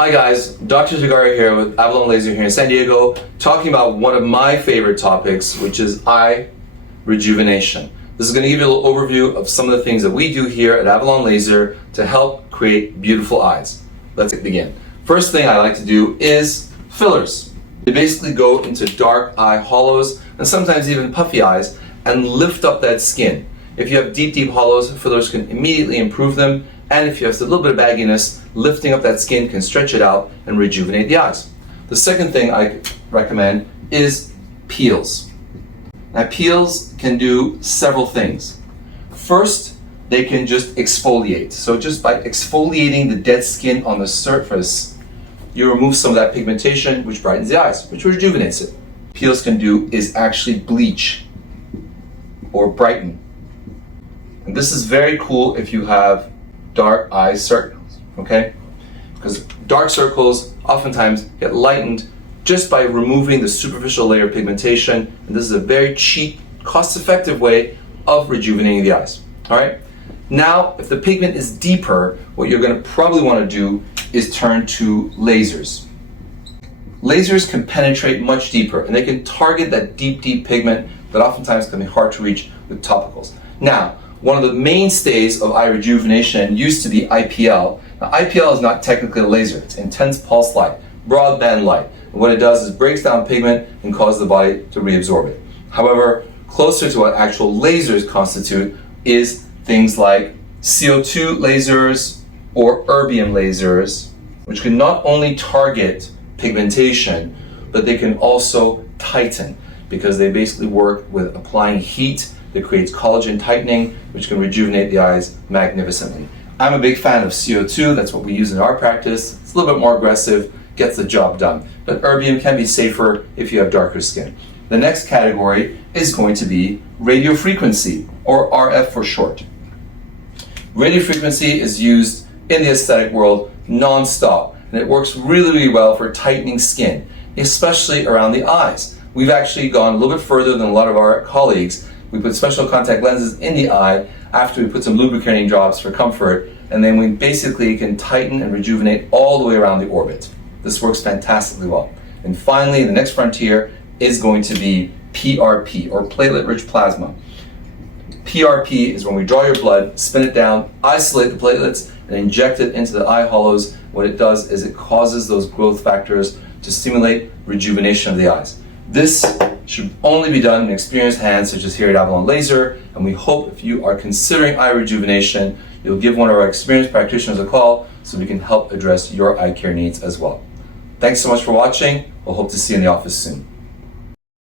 Hi guys, Dr. Tirgari here with Avalon Laser here in San Diego, talking about one of my favorite topics, which is eye rejuvenation. This is going to give you a little overview of some of the things that we do here at Avalon Laser to help create beautiful eyes. Let's begin. First thing I like to do is fillers. They basically go into dark eye hollows and sometimes even puffy eyes and lift up that skin. If you have deep hollows, fillers can immediately improve them, and if you have a little bit of bagginess, lifting up that skin can stretch it out and rejuvenate the eyes. The second thing I recommend is peels. Now peels can do several things. First, they can just exfoliate. So just by exfoliating the dead skin on the surface, you remove some of that pigmentation, which brightens the eyes, which rejuvenates it. Peels can do is actually bleach or brighten. And this is very cool if you have dark eye circles, okay? Because dark circles oftentimes get lightened just by removing the superficial layer of pigmentation, and this is a very cheap, cost-effective way of rejuvenating the eyes, all right? Now, if the pigment is deeper, what you're gonna probably wanna do is turn to lasers. Lasers can penetrate much deeper, and they can target that deep pigment that oftentimes can be hard to reach with topicals. Now, one of the mainstays of eye rejuvenation used to be IPL. Now, IPL is not technically a laser. It's intense pulse light, broadband light. And what it does is breaks down pigment and causes the body to reabsorb it. However, closer to what actual lasers constitute is things like CO2 lasers or erbium lasers, which can not only target pigmentation, but they can also tighten, because they basically work with applying heat that creates collagen tightening, which can rejuvenate the eyes magnificently. I'm a big fan of CO2, that's what we use in our practice. It's a little bit more aggressive, gets the job done. But erbium can be safer if you have darker skin. The next category is going to be radiofrequency, or RF for short. Radiofrequency is used in the aesthetic world non-stop, and it works really well for tightening skin, especially around the eyes. We've actually gone a little bit further than a lot of our colleagues. We put special contact lenses in the eye after we put some lubricating drops for comfort, and then we basically can tighten and rejuvenate all the way around the orbit. This works fantastically well. And finally, the next frontier is going to be PRP, or Platelet Rich Plasma. PRP is when we draw your blood, spin it down, isolate the platelets, and inject it into the eye hollows. What it does is it causes those growth factors to stimulate rejuvenation of the eyes. This should only be done in experienced hands, such as here at Avalon Laser, and we hope if you are considering eye rejuvenation, you'll give one of our experienced practitioners a call so we can help address your eye care needs as well. Thanks so much for watching. We'll hope to see you in the office soon.